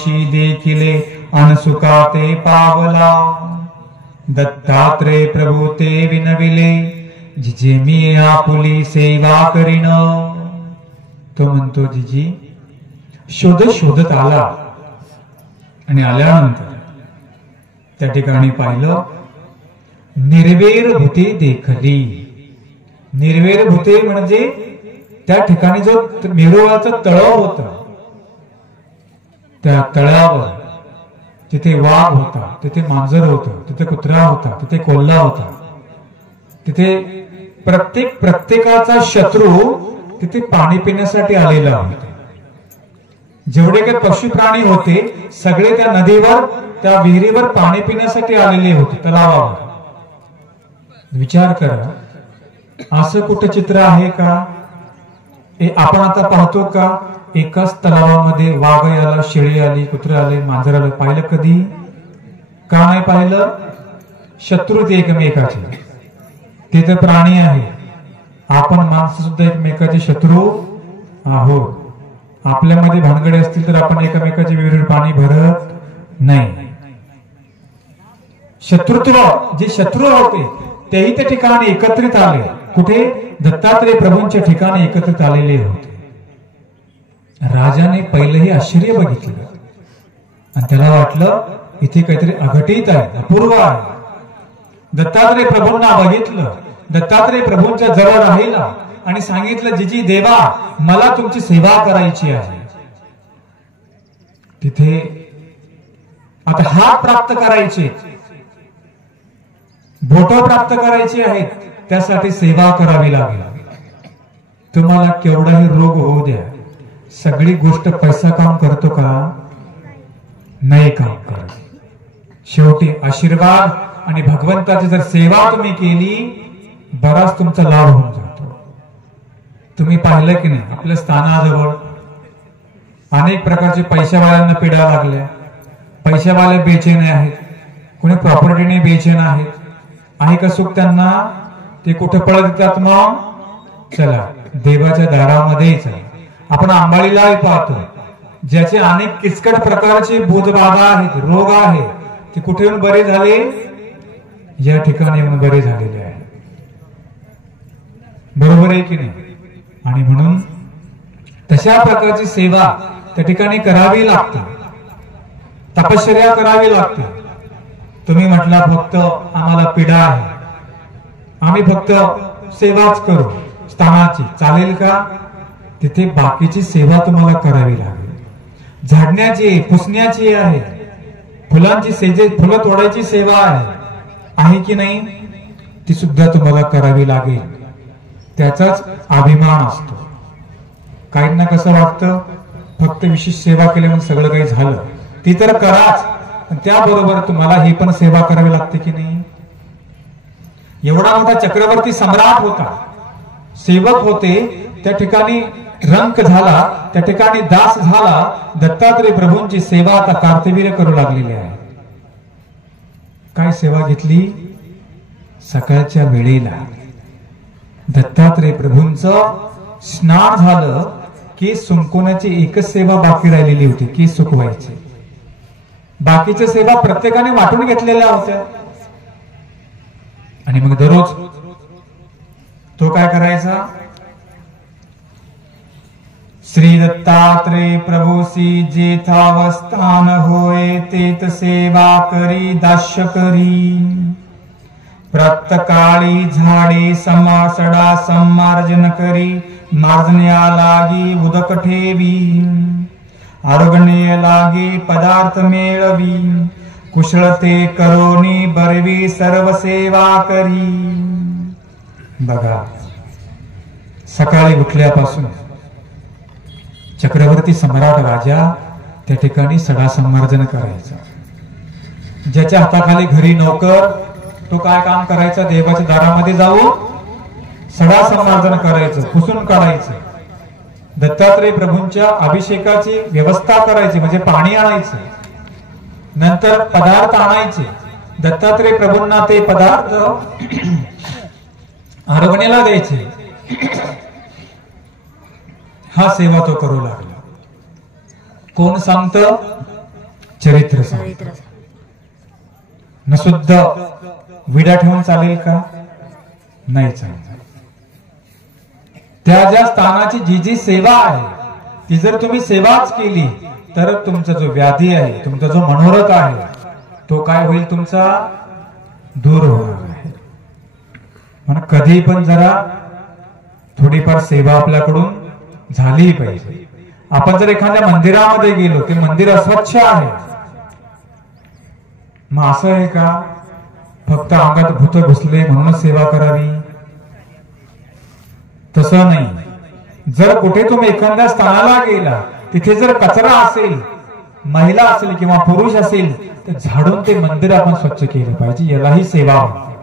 दिशी देखिले अनसुका ते पावला, दत्तात्रय प्रभू ते विनविले, जिजे मी आपुली सेवा करीन. तो म्हणतो जिजी शोधत शोधत आला आणि आल्यानंतर त्या ठिकाणी पाहिलं निर्वेर भूते देखली. निर्वेर भूते म्हणजे त्या ठिकाणी जो मिरोळाचा तळाव होता, त्या तळ्यावर तिथे वाघ होता, तिथे मांजर होतं, तिथे कुत्रा होता, तिथे कोल्हा होता, तिथे प्रत्येकाचा शत्रू तिथे पाणी पिण्यासाठी आलेला होता. जेवढे काही पशु प्राणी होते सगळे त्या नदीवर, त्या विहिरीवर पाणी पिण्यासाठी आलेले होते, तलावावर. विचार करा, असं कुठं चित्र आहे का? आपण आता पाहतो का एकाच तलावामध्ये वाघ आला, शेळी आली, कुत्रे आले, मांजर आले? पाहिलं कधी? का नाही पाहिलं? शत्रू ते एकमेकाचे, ते तर प्राणी आहे. आपण माणसं सुद्धा एकमेकाचे शत्रू आहोत. आपल्यामध्ये भानगडे असतील तर आपण एकमेकाचे विहिरीवर पाणी भरत नाही. शत्रुत्व, जे शत्रू होते तेही त्या ठिकाणी एकत्रित आले. कुठे? दत्तात्रय प्रभूंच्या ठिकाणी एकत्रित आलेले होते. राजाने पहिलेही आश्चर्य बघितलं आणि त्याला वाटलं इथे काहीतरी अघटित आहे, अपूर्व आहे. दत्तात्रय प्रभूंना बघितलं, दत्तात्रय प्रभूंच्या जवळ राहिला आणि सांगितलं, जिजी देवा मला तुमची सेवा करायची आहे. तिथे आता हात प्राप्त करायचे, बोट प्राप्त करायची आहेत, त्यासाठी सेवा करावी लागेल. तुम्हाला केवढाही रोग होऊ द्या, सगळी गोष्ट पैसा काम करतो का? नाही काम करत. शेवटी आशीर्वाद आणि भगवंताची जर सेवा तुम्ही केली, बराच तुमचा लाभ होऊन जातो. तुम्ही पाहिलं की नाही, आपल्या स्थानाजवळ अनेक प्रकारचे पैशावाल्यांना पिढ्या लागल्या. पैशावाले बेचैन आहेत, कोणी प्रॉपर्टीने बेचैन आहेत. आहे का सुख त्यांना? ते कुठे पळत येतात? मग चला देवाच्या दारामध्ये चला. आपण अंबाळीला पाहतो, ज्याचे अनेक किचकट प्रकारचे भूतबाधा आहेत, रोग आहेत, ते कुठे येऊन बरे झाले? या ठिकाणी येऊन बरे झालेले आहे. बरोबर आहे की नाही? आणि म्हणून तशा प्रकारची सेवा त्या ठिकाणी करावी लागते, तपश्चर्या करावी लागते. तुम्ही म्हटला फक्त आम्हाला पिढा आहे, आम्ही फक्त सेवाच करू स्थानाची, चालेल का? तिथे बाकीची सेवा तुम्हाला करावी लागेल. झाडण्याची, पुसण्याची आहे, फुलांची फुलं तोडायची सेवा आहे की नाही? ती सुद्धा तुम्हाला करावी लागेल. त्याचाच अभिमान असतो. काहींना कसं वाटतं फक्त विशेष सेवा केल्यामुळे सगळं काही झालं, ती तर कराच, त्याबरोबर तुम्हाला ही पण सेवा करावी लागते की नाही? एवढा मोठा चक्रवर्ती सम्राट होता, सेवक होते, त्या ठिकाणी रंक झाला, त्या ठिकाणी दास झाला. दत्तात्रय प्रभूंची सेवा आता कार्तवीर्य करू लागलेली आहे. काय सेवा घेतली? सकाळच्या वेळेला दत्तात्रय प्रभूंचं स्नान झालं की सुंकवण्याची एकच सेवा बाकी राहिलेली होती, की सुकवायची. बाकीच्या सेवा प्रत्येकाने वाटून घेतलेल्या होत्या. आणि मग दररोज तो काय करायचा? श्री दत्तात्रय प्रभूसी जेथावस्थान होय तेथ सेवा करी दास्य करी. प्रत्यकाळी झाडे समासडा सम्मार्जन करी, मार्जन्या लागी उदक ठेवी. आरोग्य लागी पदार्थ मेळवी, कुशलते करोनी बरवी सर्व सेवा करी. बघा, सकाळी उठल्यापासून चक्रवर्ती सम्राट राजा त्या ठिकाणी सडा संमार्जन करायचा. ज्याच्या हाताखाली घरी नोकर, तो काय काम करायचा? देवाच्या दारामध्ये जाऊन सडा संमार्जन करायचं, पुसून काढायचं. दत्तात्रय प्रभूंच्या अभिषेकाची व्यवस्था करायची, म्हणजे पाणी आणायचं, नंतर पदार्थ आणायचे. दत्तात्रय प्रभूंना ते पदार्थ आरोग्याला द्यायचे. हा सेवा तो करू लागला. कोण सांगत? चरित्र सांग न शुद्ध विडा ठेवून चालेल का? नाही चालेल. त्या ज्या स्थानाची जी जी सेवा आहे ती जर तुम्ही सेवाच केली तर तुमचा जो व्याधी आहे, तुमचा जो मनोरथ आहे तो काय होईल? तुमचा दूर होणार आहे. म्हणून कधी पण जरा थोडीफार सेवा आपल्याकडून झाली पाहिजे. आपण जर एखाद्या मंदिरामध्ये गेलो, ते मंदिर अस्वच्छ आहे, मग असं आहे का फक्त अंगात भूत घुसले म्हणूनच सेवा करावी? तसं नाही. जर कुठे तुम्ही एखाद्या स्थानाला गेला, तिथे जर कचरा असेल, महिला असेल किंवा पुरुष असेल, तर झाडून ते मंदिर आपण स्वच्छ केलं पाहिजे. यालाही सेवा म्हणते.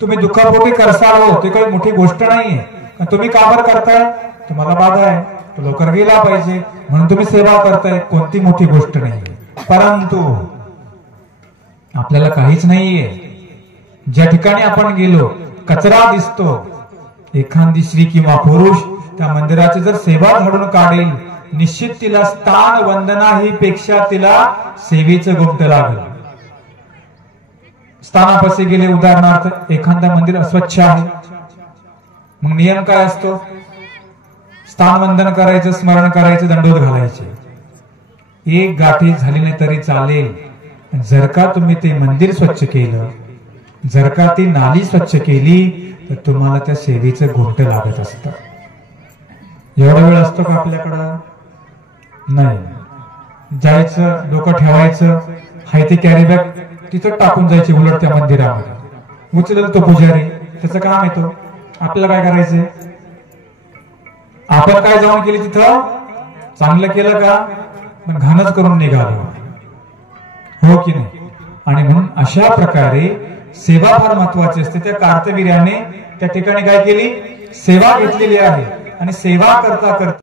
तुम्ही दुःखापोटी करसाल हो, ते काही मोठी गोष्ट नाहीये. तुम्ही का बरं करताय? तुम्हाला बाधा आहे, तो लवकर गेला पाहिजे म्हणून तुम्ही सेवा करताय. कोणती मोठी गोष्ट नाहीये. परंतु आपल्याला काहीच नाहीये. ज्या ठिकाणी आपण गेलो, कचरा दिसतो, एखादी स्त्री किंवा पुरुष त्या मंदिराची जर सेवा झाडून काढेल, निश्चित तिला स्थान वंदना ही पेक्षा तिला सेवेचं गुप्त लागेल. स्थानापाशी गेले, उदाहरणार्थ एखादा मंदिर अस्वच्छ आहे, मग नियम काय असतो? स्थान वंदन करायचं, स्मरण करायचं, दंडोत घालायचे. एक गाठी झाली नाही तरी चालेल. जर का तुम्ही ते मंदिर स्वच्छ केलं, जर का ती नाली स्वच्छ केली, तर तुम्हाला त्या सेवेचं घोट लागत असतं. एवढा वेळ असतो का आपल्याकडं? नाही. जायचं, डोकं ठेवायचं, हाय ते कॅरी बॅग तिथं टाकून जायची उलट त्या मंदिरामध्ये. उचललं तो पुजारी, त्याचं काम येतो. आपल्याला काय करायचंय? आपण काय जाऊन केली तिथं? चांगलं केलं का? पण घाणच करून निघालो, हो की नाही? आणि म्हणून अशा प्रकारे सेवा फार महत्वाची असते. त्या कार्तवीर्याने त्या ठिकाणी काय केली? सेवा घेतलेली आहे. आणि सेवा करता करता